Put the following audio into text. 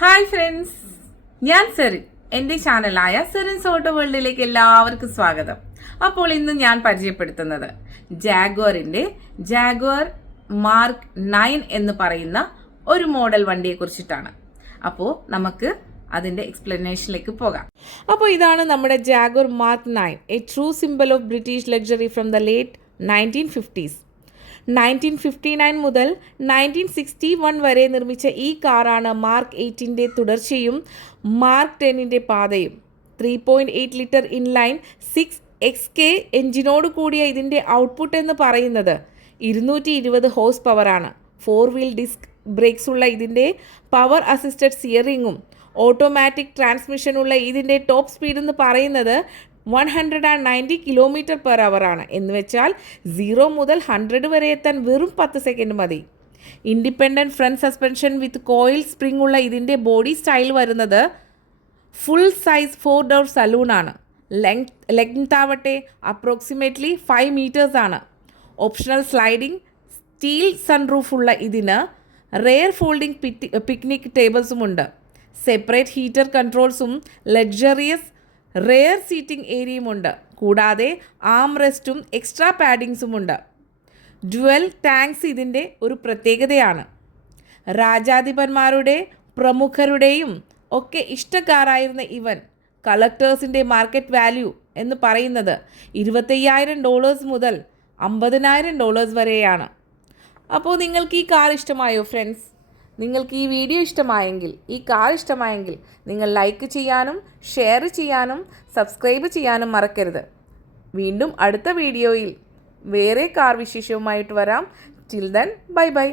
Hi friends. ഞാൻ serine എന്റെ ചാനലായ serine Soto വേൾഡിലേക്ക് എല്ലാവർക്കും സ്വാഗതം. അപ്പോൾ ഇന്ന് ഞാൻ പരിചയപ്പെടുത്തുന്നത് ജാഗ്വറിന്റെ ജാഗ്വർ മാർക്ക് നയൻ എന്ന് പറയുന്ന ഒരു മോഡൽ വണ്ടിയെ കുറിച്ചിട്ടാണ്. അപ്പോൾ നമുക്ക് അതിന്റെ എക്സ്പ്ലനേഷനിലേക്ക് പോകാം. അപ്പോൾ ഇതാണ് നമ്മുടെ Jaguar mark nine a true symbol of British luxury from the late nineteen fifties. Nineteen fifty nine മുതൽ നയന്റീൻ സിക്സ്റ്റി വൺ വരെ നിർമ്മിച്ച ഈ കാറാണ് മാർക്ക് എയ്റ്റിന്റെ തുടർച്ചയും മാർക്ക് ടെന്നിന്റെ പാതയും. Three point eight litre inline six X K എഞ്ചിനോട് കൂടിയ ഇതിന്റെ ഔട്ട്പുട്ട് എന്ന് പറയുന്നത് ഇരുന്നൂറ്റി ഇരുപത് ഹോഴ്സ് പവറാണ് ഫോർ വീൽ ഡിസ്ക് ബ്രേക്സ് ഉള്ള ഇതിന്റെ പവർ അസിസ്റ്റഡ് സിയറിങ്ങും ഓട്ടോമാറ്റിക് ട്രാൻസ്മിഷനുള്ള ഇതിന്റെ ടോപ്പ് സ്പീഡ് എന്ന് പറയുന്നത് one hundred and ninety kilometre per hour ആണ്. എന്ന് വെച്ചാൽ സീറോ മുതൽ ഹൺഡ്രഡ് വരെ എത്താൻ വെറും പത്ത് സെക്കൻഡ് മതി. Independent front suspension with coil spring ഉള്ള ഇതിന്റെ ബോഡി സ്റ്റൈൽ വരുന്നത് ഫുൾ സൈസ് ഫോർ ഡോർ സലൂണാണ് ലെങ്ത് ലെങ്ത് ആവട്ടെ അപ്രോക്സിമേറ്റ്ലി ഫൈവ് മീറ്റേഴ്സ് ആണ്. ഓപ്ഷണൽ സ്ലൈഡിംഗ് സ്റ്റീൽ സൺറൂഫ് ഉള്ള ഇതിന് റെയർ ഫോൾഡിംഗ് പിക്നിക് ടേബിൾസുമുണ്ട് സെപ്പറേറ്റ് ഹീറ്റർ കൺട്രോൾസും ലക്ഷറിയസ് റെയർ സീറ്റിംഗ് ഏരിയയുമുണ്ട് കൂടാതെ ആം റെസ്റ്റും എക്സ്ട്രാ പാഡിങ്സുമുണ്ട് ഡ്യുവൽ ടാങ്ക്സ് ഇതിന്റെ ഒരു പ്രത്യേകതയാണ്. രാജാധിപന്മാരുടെ പ്രമുഖരുടെയും ഒക്കെ ഇഷ്ടക്കാരായിരുന്ന ഇവൻ കളക്ടേഴ്സിന്റെ മാർക്കറ്റ് വാല്യൂ എന്ന് പറയുന്നത് ഇരുപത്തയ്യായിരം ഡോളേഴ്സ് മുതൽ അമ്പതിനായിരം ഡോളേഴ്സ് വരെയാണ്. അപ്പോൾ നിങ്ങൾക്ക് ഈ കാർ ഇഷ്ടമായോ ഫ്രണ്ട്സ് നിങ്ങൾക്ക് ഈ വീഡിയോ ഇഷ്ടമായെങ്കിൽ ഈ കാർ ഇഷ്ടമായെങ്കിൽ നിങ്ങൾ ലൈക്ക് ചെയ്യാനും ഷെയർ ചെയ്യാനും സബ്സ്ക്രൈബ് ചെയ്യാനും മറക്കരുത്. വീണ്ടും അടുത്ത വീഡിയോയിൽ വേറെ കാർ വിശേഷവുമായിട്ട് വരാം. ചിൽ ദൻ ബൈ ബൈ